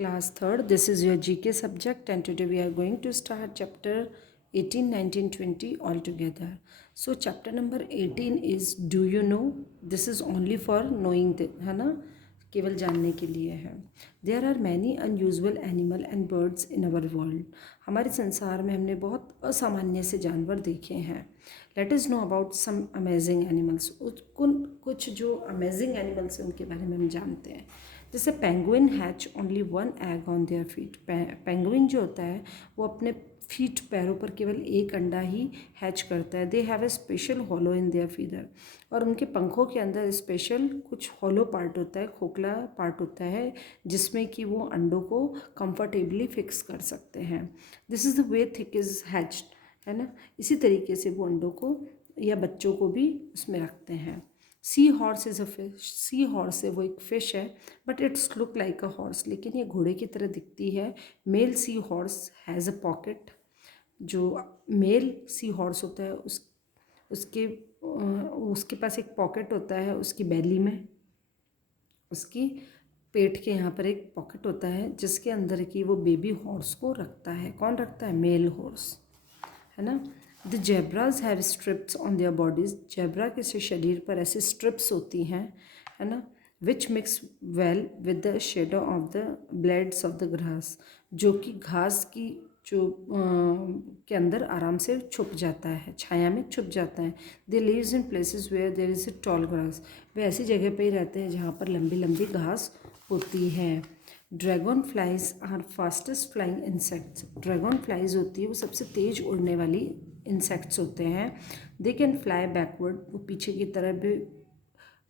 Class 3rd, this is your GK subject, and today we are going to start chapter 18, 19, 20 all together. So chapter number 18 is do you know. This is only for knowing, है ना, केवल जानने के लिए है. There are many unusual animal and birds in our world. हमारे संसार में हमने बहुत असामान्य से जानवर देखे हैं. Let us know about some amazing animals. कुछ जो amazing animals हैं उनके बारे में हम जानते हैं. जैसे penguin hatch only one egg on their feet. Penguin जो होता है वो अपने फीट पैरों पर केवल एक अंडा ही हैच करता है. They have a special hollow in their feather. और उनके पंखों के अंदर स्पेशल कुछ हॉलो पार्ट होता है, खोखला पार्ट होता है, जिसमें कि वो अंडों को कंफर्टेबली फिक्स कर सकते हैं. This is the way thick is hatched, है ना. इसी तरीके से वो अंडों को या बच्चों को भी उसमें रखते हैं. Sea horse is a fish. Sea horse है वो एक फ़िश है, but it's look like a horse. लेकिन ये घोड़े की तरह दिखती है. Male sea horse has a pocket. जो मेल सी हॉर्स होता है उसके पास एक पॉकेट होता है उसकी बैली में. उसकी पेट के यहाँ पर एक पॉकेट होता है जिसके अंदर की वो बेबी हॉर्स को रखता है. कौन रखता है? मेल हॉर्स, है ना. The zebras have stripes on their bodies. Zebra के शरीर पर ऐसे स्ट्रिप्स होती हैं, है ना. Which mix well with the shadow of the blades of the grass. जो कि घास की जो के अंदर आराम से छुप जाता है, छाया में छुप जाता है. They lives in places where there is a tall grass. वे ऐसी जगह पे ही रहते हैं जहाँ पर लंबी लंबी घास होती है. Dragonflies are fastest flying insects. Dragonflies होती है वो सबसे तेज़ उड़ने वाली इंसेक्ट्स होते हैं. They can fly backward. वो पीछे की तरफ भी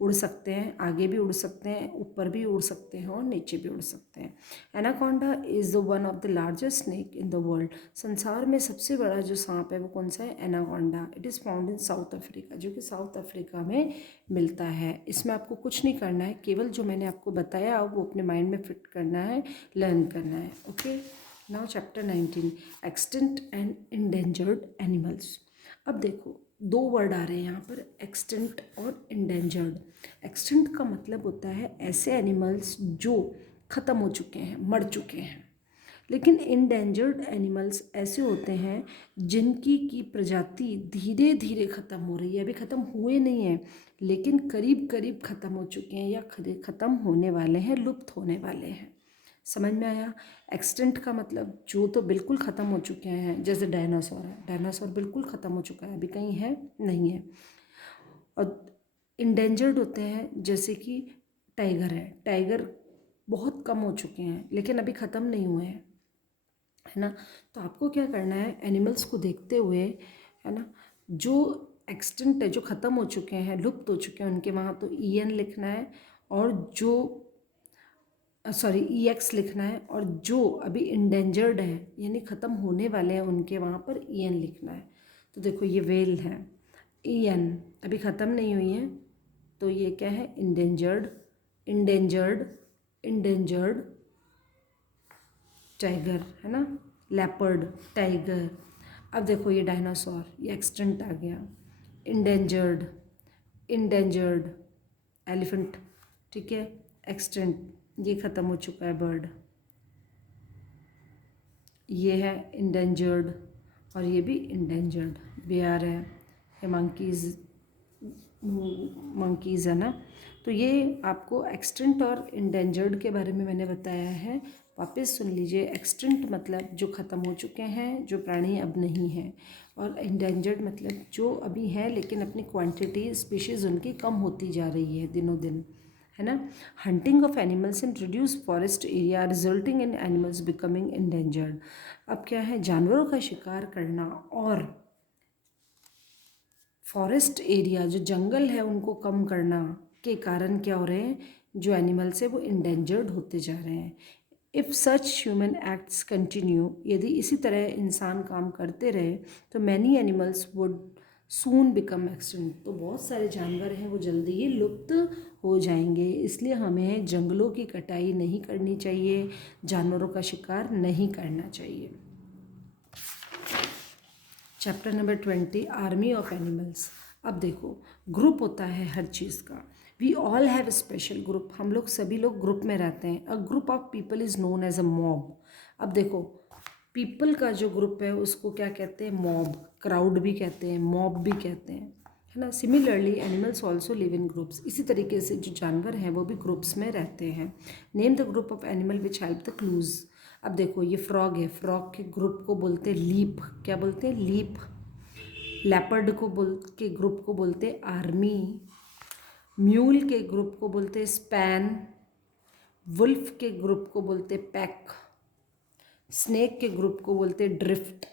उड़ सकते हैं, आगे भी उड़ सकते हैं, ऊपर भी उड़ सकते हैं और नीचे भी उड़ सकते हैं. Anaconda is the one of the largest snake in the world. संसार में सबसे बड़ा जो सांप है वो कौन सा है? Anaconda. It is found in south Africa, जो कि साउथ अफ्रीका में मिलता है. इसमें आपको कुछ नहीं करना है, केवल जो मैंने आपको बताया वो अपने माइंड में फिट करना है, लर्न करना है. Okay. Now chapter 19, extinct and endangered animals. अब देखो दो वर्ड आ रहे हैं यहाँ पर, एक्सटिंक्ट और इंडेंजर्ड. एक्सटिंक्ट का मतलब होता है ऐसे एनिमल्स जो ख़त्म हो चुके हैं, मर चुके हैं. लेकिन इंडेंजर्ड एनिमल्स ऐसे होते हैं जिनकी की प्रजाति धीरे धीरे ख़त्म हो रही है. अभी ख़त्म हुए नहीं हैं लेकिन करीब करीब ख़त्म हो चुके हैं या ख़त्म होने वाले हैं, लुप्त होने वाले हैं. समझ में आया? एक्सटिंक्ट का मतलब जो तो बिल्कुल ख़त्म हो चुके हैं, जैसे डायनासोर है. डायनासोर बिल्कुल ख़त्म हो चुका है, अभी कहीं है नहीं है. और इंडेंजर्ड होते हैं जैसे कि टाइगर है. टाइगर बहुत कम हो चुके हैं लेकिन अभी ख़त्म नहीं हुए हैं, है ना. तो आपको क्या करना है, एनिमल्स को देखते हुए, है ना, जो एक्सटिंक्ट है, जो ख़त्म हो चुके हैं, लुप्त हो चुके हैं, उनके वहाँ तो EN लिखना है, और जो EX लिखना है, और जो अभी इंडेंजर्ड है यानी ख़त्म होने वाले हैं उनके वहाँ पर EN लिखना है. तो देखो ये वेल है, EN अभी ख़त्म नहीं हुई है, तो ये क्या है? इंडेंजर्ड. इंडेंजर्ड इंडेंजर्ड टाइगर, है ना. Leopard, tiger. अब देखो ये डायनासोर, ये एक्सटिंक्ट आ गया. इंडेंजर्ड, इंडेंजर्ड एलिफेंट, ठीक है. एक्सटिंक्ट, ये ख़त्म हो चुका है बर्ड. ये है इंडेंजर्ड, और ये भी इंडेंजर्ड. बेयर है, ये मंकीज़ है ना. तो ये आपको एक्सटिंक्ट और इंडेंजर्ड के बारे में मैंने बताया है. वापस सुन लीजिए. एक्सटिंक्ट मतलब जो ख़त्म हो चुके हैं, जो प्राणी अब नहीं हैं, और इंडेंजर्ड मतलब जो अभी हैं लेकिन अपनी क्वांटिटी, स्पीशीज़ उनकी कम होती जा रही है दिनों दिन, है ना. Hunting of animals in reduce forest area resulting in animals becoming endangered. अब क्या है? जानवरों का शिकार करना और फॉरेस्ट एरिया, जो जंगल है, उनको कम करना के कारण क्या हो रहे हैं? जो एनिमल्स है वो इंडेंजर्ड होते जा रहे हैं. If such human acts continue, यदि इसी तरह इंसान काम करते रहे तो many animals would soon become extinct. तो बहुत सारे जानवर हैं वो जल्दी ही लुप्त हो जाएंगे. इसलिए हमें जंगलों की कटाई नहीं करनी चाहिए, जानवरों का शिकार नहीं करना चाहिए. Chapter number 20, army of animals. अब देखो ग्रुप होता है हर चीज़ का. We all have a special group, हम लोग सभी लोग ग्रुप में रहते हैं। A group of people is known as a mob. अब देखो, पीपल का जो ग्रुप है उसको क्या कहते हैं? मॉब, क्राउड भी कहते हैं, मॉब भी कहते हैं, है ना। Similarly animals also live in groups, इसी तरीके से जो जानवर हैं वो भी ग्रुप्स में रहते हैं। Name the group of animal which help the clues. अब देखो, ये फ्रॉग है, फ्रॉग के ग्रुप को बोलते हैं लीप। क्या बोलते हैं? लीप। लेपर्ड के ग्रुप को बोलते हैं आर्मी। म्यूल के ग्रुप को बोलते हैं स्पैन। वुल्फ के ग्रुप को बोलते हैं पैक। स्नेक के ग्रुप को बोलते हैं ड्रिफ्ट।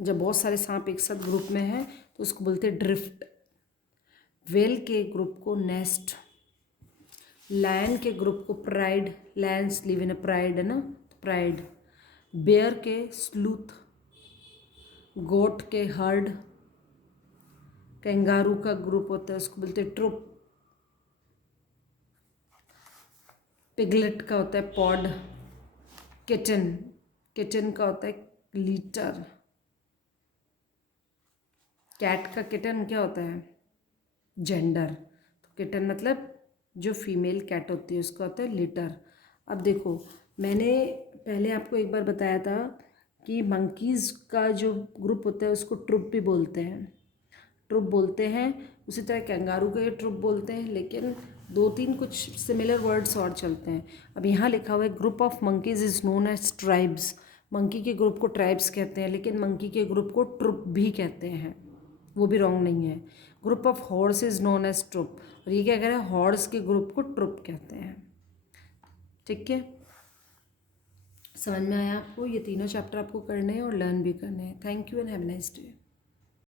जब बहुत सारे सांप एक साथ ग्रुप में हैं तो उसको बोलते हैं ड्रिफ्ट। व्हेल के ग्रुप को नेस्ट। लायन के ग्रुप को pride, Lions live in a pride, है ना, प्राइड। बेयर के स्लूथ। गोट के हर्ड। कैंगारू का ग्रुप होता है उसको बोलते हैं ट्रुप। पिगलेट का होता है पॉड। किटन, किटन का होता है लीटर। कैट का किटन क्या होता है? जेंडर। तो किटन मतलब जो फीमेल कैट होती है उसका होता है लिटर। अब देखो, मैंने पहले आपको एक बार बताया था कि मंकीज़ का जो ग्रुप होता है उसको ट्रुप भी बोलते हैं, ट्रुप बोलते हैं। उसी तरह कैंगारू को ये ट्रुप बोलते हैं, लेकिन दो तीन कुछ सिमिलर वर्ड्स और चलते हैं। अब यहाँ लिखा हुआ है group of monkeys is known as tribes. Monkey के ग्रुप को ट्राइब्स कहते हैं, लेकिन मंकी के ग्रुप को ट्रुप भी कहते हैं, वो भी रॉन्ग नहीं है। Group of horse is known as troop, और ये क्या कह रहा है? हॉर्स के ग्रुप को ट्रुप कहते हैं। ठीक है, समझ में आया आपको? ये तीनों चैप्टर आपको करने हैं और लर्न भी करने हैं। Thank you and have a nice day.